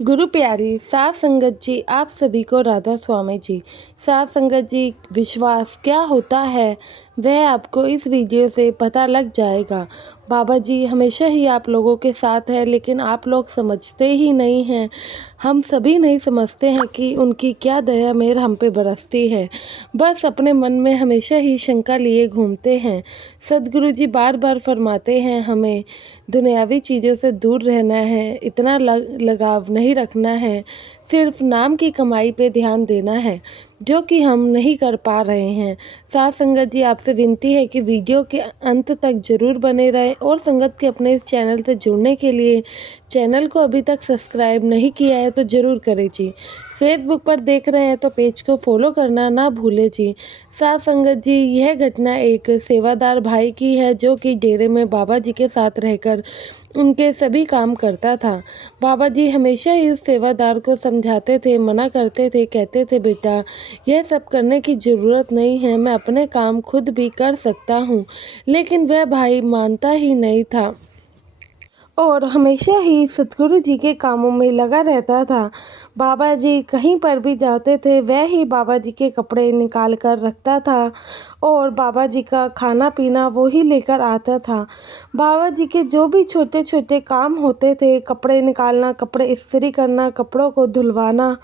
गुरु प्यारी सात संगत जी, आप सभी को राधा स्वामी जी। सात संगत जी, विश्वास क्या होता है वह आपको इस वीडियो से पता लग जाएगा। बाबा जी हमेशा ही आप लोगों के साथ है, लेकिन आप लोग समझते ही नहीं हैं। हम सभी नहीं समझते हैं कि उनकी क्या दया मेहर हम पे बरसती है। बस अपने मन में हमेशा ही शंका लिए घूमते हैं। सदगुरु जी बार बार फरमाते हैं हमें दुनियावी चीज़ों से दूर रहना है, इतना लगाव नहीं रखना है, सिर्फ नाम की कमाई पे ध्यान देना है, जो कि हम नहीं कर पा रहे हैं। साथ संगत जी, आपसे विनती है कि वीडियो के अंत तक ज़रूर बने रहें और संगत के अपने इस चैनल से जुड़ने के लिए चैनल को अभी तक सब्सक्राइब नहीं किया है तो ज़रूर करें जी। फेसबुक पर देख रहे हैं तो पेज को फॉलो करना ना भूलें जी। साथ संगत जी, यह घटना एक सेवादार भाई की है जो कि डेरे में बाबा जी के साथ रहकर उनके सभी काम करता था। बाबा जी हमेशा ही उस सेवादार को समझाते थे, मना करते थे, कहते थे बेटा यह सब करने की ज़रूरत नहीं है, मैं अपने काम खुद भी कर सकता हूँ। लेकिन वह भाई मानता ही नहीं था और हमेशा ही सतगुरु जी के कामों में लगा रहता था। बाबा जी कहीं पर भी जाते थे वह ही बाबा जी के कपड़े निकाल कर रखता था और बाबा जी का खाना पीना वो ही लेकर आता था। बाबा जी के जो भी छोटे छोटे काम होते थे, कपड़े निकालना, कपड़े इस्त्री करना, कपड़ों को धुलवाना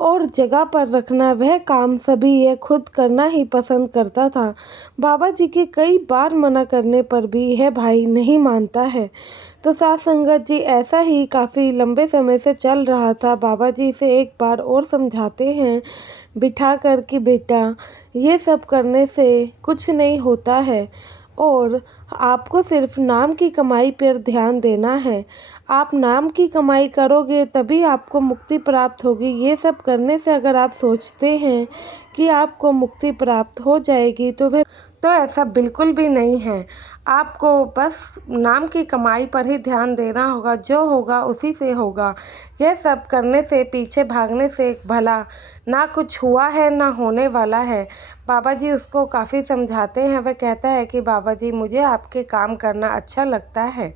और जगह पर रखना, वह काम सभी ये खुद करना ही पसंद करता था। बाबा जी के कई बार मना करने पर भी यह भाई नहीं मानता है। तो साथ संगत जी, ऐसा ही काफ़ी लंबे समय से चल रहा था। बाबा जी इसे एक बार और समझाते हैं बिठा कर कि बेटा ये सब करने से कुछ नहीं होता है और आपको सिर्फ नाम की कमाई पर ध्यान देना है। आप नाम की कमाई करोगे तभी आपको मुक्ति प्राप्त होगी। ये सब करने से अगर आप सोचते हैं कि आपको मुक्ति प्राप्त हो जाएगी तो ऐसा बिल्कुल भी नहीं है। आपको बस नाम की कमाई पर ही ध्यान देना होगा, जो होगा उसी से होगा। यह सब करने से, पीछे भागने से भला ना कुछ हुआ है ना होने वाला है। बाबा जी उसको काफ़ी समझाते हैं। वह कहता है कि बाबा जी मुझे आपके काम करना अच्छा लगता है,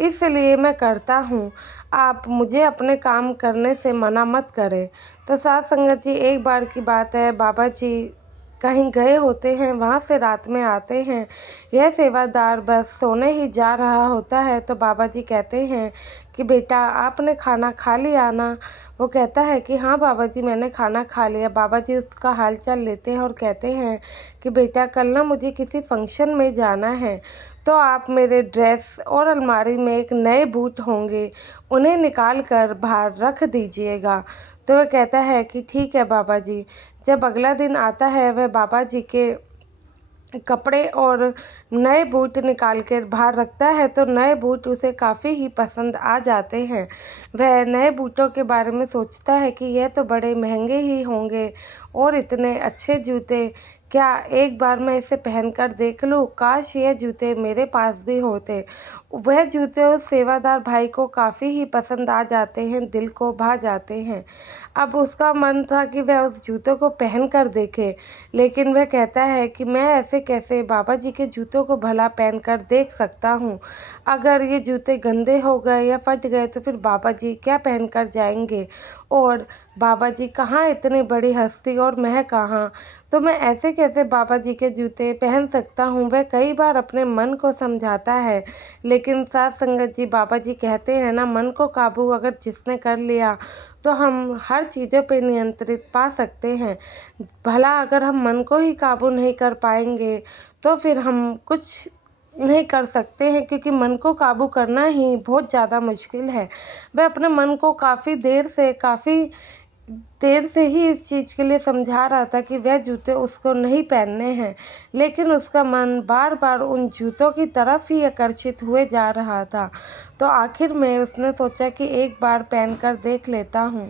इसलिए मैं करता हूँ, आप मुझे अपने काम करने से मना मत करें। तो साथ संगत जी, एक बार की बात है, बाबा जी कहीं गए होते हैं, वहाँ से रात में आते हैं। यह सेवादार बस सोने ही जा रहा होता है तो बाबा जी कहते हैं कि बेटा आपने खाना खा लिया ना? वो कहता है कि हाँ बाबा जी मैंने खाना खा लिया। बाबा जी उसका हालचाल लेते हैं और कहते हैं कि बेटा कल ना मुझे किसी फंक्शन में जाना है, तो आप मेरे ड्रेस और अलमारी में एक नए बूट होंगे, उन्हें निकाल कर बाहर रख दीजिएगा। तो वह कहता है कि ठीक है बाबा जी। जब अगला दिन आता है, वह बाबा जी के कपड़े और नए बूट निकाल कर बाहर रखता है तो नए बूट उसे काफ़ी ही पसंद आ जाते हैं। वह नए बूटों के बारे में सोचता है कि यह तो बड़े महंगे ही होंगे और इतने अच्छे जूते, क्या एक बार मैं इसे पहनकर देख लूँ? काश ये जूते मेरे पास भी होते। वह जूते उस सेवादार भाई को काफ़ी ही पसंद आ जाते हैं, दिल को भा जाते हैं। अब उसका मन था कि वह उस जूतों को पहन कर देखे, लेकिन वह कहता है कि मैं ऐसे कैसे बाबा जी के जूतों को भला पहन कर देख सकता हूँ? अगर ये जूते गंदे हो गए या फट गए तो फिर बाबा जी क्या पहन कर जाएंगे? और बाबा जी कहाँ इतनी बड़ी हस्ती और मैं कहाँ, तो मैं ऐसे कैसे बाबा जी के जूते पहन सकता हूँ? वह कई बार अपने मन को समझाता है, लेकिन साथ संगत जी, बाबा जी कहते हैं ना, मन को काबू अगर जिसने कर लिया तो हम हर चीज़ों पे नियंत्रित पा सकते हैं। भला अगर हम मन को ही काबू नहीं कर पाएंगे तो फिर हम कुछ नहीं कर सकते हैं, क्योंकि मन को काबू करना ही बहुत ज़्यादा मुश्किल है। वह अपने मन को काफ़ी देर से ही इस चीज़ के लिए समझा रहा था कि वह जूते उसको नहीं पहनने हैं, लेकिन उसका मन बार बार उन जूतों की तरफ ही आकर्षित हुए जा रहा था। तो आखिर में उसने सोचा कि एक बार पहनकर देख लेता हूँ।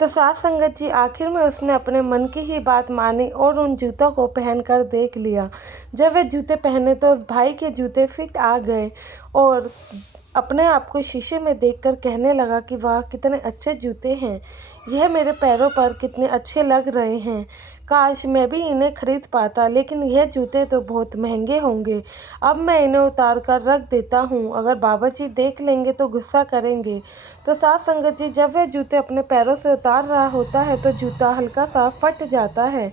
तो साथ संगत जी, आखिर में उसने अपने मन की ही बात मानी और उन जूतों को पहनकर देख लिया। जब वे जूते पहने तो उस भाई के जूते फिट आ गए और अपने आप को शीशे में देखकर कहने लगा कि वाह कितने अच्छे जूते हैं, यह मेरे पैरों पर कितने अच्छे लग रहे हैं। काश मैं भी इन्हें खरीद पाता, लेकिन यह जूते तो बहुत महंगे होंगे। अब मैं इन्हें उतार कर रख देता हूँ, अगर बाबा जी देख लेंगे तो गुस्सा करेंगे। तो साथ संगत जी, जब वह जूते अपने पैरों से उतार रहा होता है तो जूता हल्का सा फट जाता है।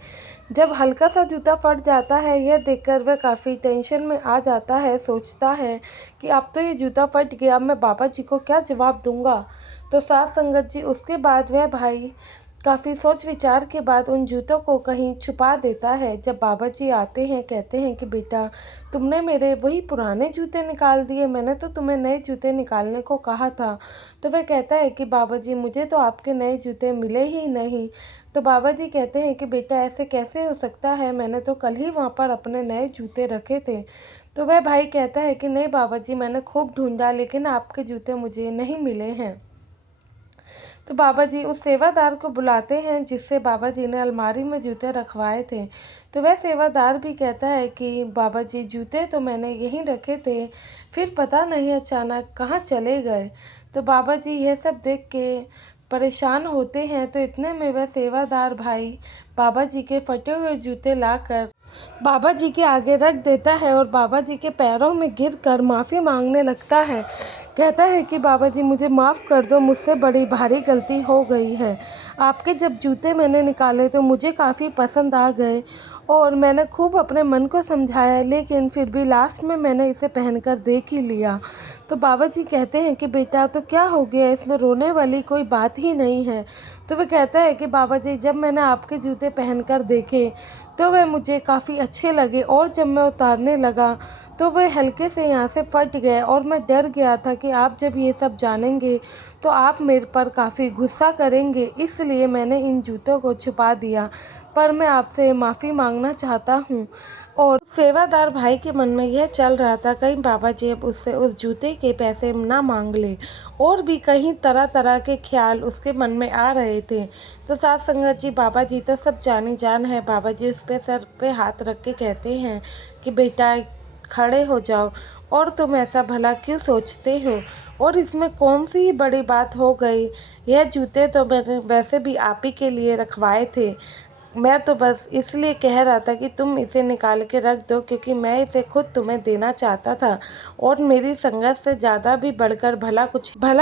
जब हल्का सा जूता फट जाता है, यह देखकर वह काफ़ी टेंशन में आ जाता है। सोचता है कि अब तो ये जूता फट गया, अब मैं बाबा जी को क्या जवाब दूंगा। तो साथ संगत जी, उसके बाद वह भाई काफ़ी सोच विचार के बाद उन जूतों को कहीं छुपा देता है। जब बाबा जी आते हैं, कहते हैं कि बेटा, तुमने मेरे वही पुराने जूते निकाल दिए, मैंने तो तुम्हें नए जूते निकालने को कहा था। तो वह कहता है कि बाबा जी, मुझे तो आपके नए जूते मिले ही नहीं। तो बाबा जी कहते हैं कि बेटा, ऐसे कैसे हो सकता है, मैंने तो कल ही वहाँ पर अपने नए जूते रखे थे। तो वह भाई कहता है कि नहीं बाबा जी, मैंने खूब ढूंढा, लेकिन आपके जूते मुझे नहीं मिले हैं। तो बाबा जी उस सेवादार को बुलाते हैं जिससे बाबा जी ने अलमारी में जूते रखवाए थे। तो वह सेवादार भी कहता है कि बाबा जी, जूते तो मैंने यहीं रखे थे, फिर पता नहीं अचानक कहाँ चले गए। तो बाबा जी यह सब देख के परेशान होते हैं। तो इतने में वह सेवादार भाई बाबा जी के फटे हुए जूते लाकर बाबा जी के आगे रख देता है और बाबा जी के पैरों में गिरकर माफ़ी मांगने लगता है। कहता है कि बाबा जी, मुझे माफ़ कर दो, मुझसे बड़ी भारी गलती हो गई है। आपके जब जूते मैंने निकाले तो मुझे काफ़ी पसंद आ गए और मैंने खूब अपने मन को समझाया, लेकिन फिर भी लास्ट में मैंने इसे पहनकर देख ही लिया। तो बाबा जी कहते हैं कि बेटा, तो क्या हो गया, इसमें रोने वाली कोई बात ही नहीं है। तो वह कहता है कि बाबा जी, जब मैंने आपके जूते पहनकर देखे तो वह मुझे काफ़ी अच्छे लगे, और जब मैं उतारने लगा तो वह हल्के से यहाँ से फट गए, और मैं डर गया था कि आप जब ये सब जानेंगे तो आप मेरे पर काफ़ी गुस्सा करेंगे, इसलिए मैंने इन जूतों को छुपा दिया। पर मैं आपसे माफ़ी मांगना चाहता हूँ। और सेवादार भाई के मन में यह चल रहा था, कहीं बाबा जी अब उससे उस जूते के पैसे ना मांग ले, और भी कहीं तरह तरह के ख्याल उसके मन में आ रहे थे। तो साथ संगत जी, बाबा जी तो सब जानी जान है। बाबा जी उस पे सर पे हाथ रख के कहते हैं कि बेटा, खड़े हो जाओ, और तुम ऐसा भला क्यों सोचते हो, और इसमें कौन सी ही बड़ी बात हो गई। यह जूते तो मैंने वैसे भी आप ही के लिए रखवाए थे, मैं तो बस इसलिए कह रहा था कि तुम इसे निकाल के रख दो, क्योंकि मैं इसे खुद तुम्हें देना चाहता था, और मेरी संगत से ज़्यादा भी बढ़कर भला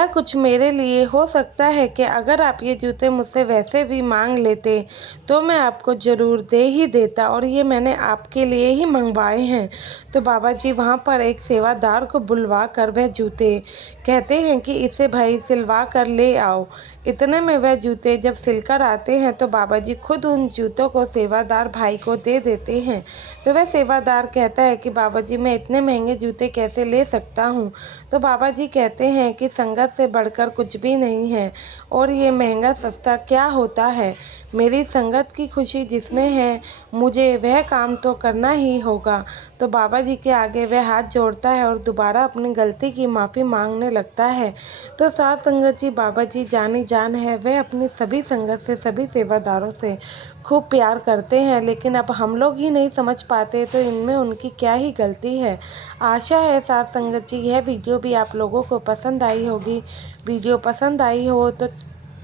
कुछ मेरे लिए हो सकता है कि अगर आप ये जूते मुझसे वैसे भी मांग लेते तो मैं आपको ज़रूर दे ही देता, और ये मैंने आपके लिए ही मंगवाए हैं। तो बाबा जी वहाँ पर एक सेवादार को बुलवा कर वह जूते कहते हैं कि इसे भाई सिलवा कर ले आओ। इतने में वह जूते जब सिलकर आते हैं तो बाबा जी खुद उन जूतों को सेवादार भाई को दे देते हैं। तो वह सेवादार कहता है कि बाबा जी, मैं इतने महंगे जूते कैसे ले सकता हूँ। तो बाबा जी कहते हैं कि संगत से बढ़कर कुछ भी नहीं है, और ये महंगा सस्ता क्या होता है। मेरी संगत की खुशी जिसमें है, मुझे वह काम तो करना ही होगा। तो बाबा जी के आगे वह हाथ जोड़ता है और दोबारा अपनी गलती की माफ़ी मांगने लगता है। तो साथ संगत जी, बाबा जी जानी जान है, वह अपनी सभी संगत से, सभी सेवादारों से खूब प्यार करते हैं, लेकिन अब हम लोग ही नहीं समझ पाते तो इनमें उनकी क्या ही गलती है। आशा है साथ संगत जी यह वीडियो भी आप लोगों को पसंद आई होगी। वीडियो पसंद आई हो तो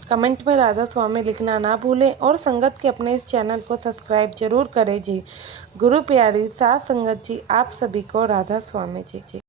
कमेंट में राधा स्वामी लिखना ना भूलें, और संगत के अपने इस चैनल को सब्सक्राइब जरूर करें जी। गुरु प्यारी साथ संगत जी, आप सभी को राधा स्वामी जी।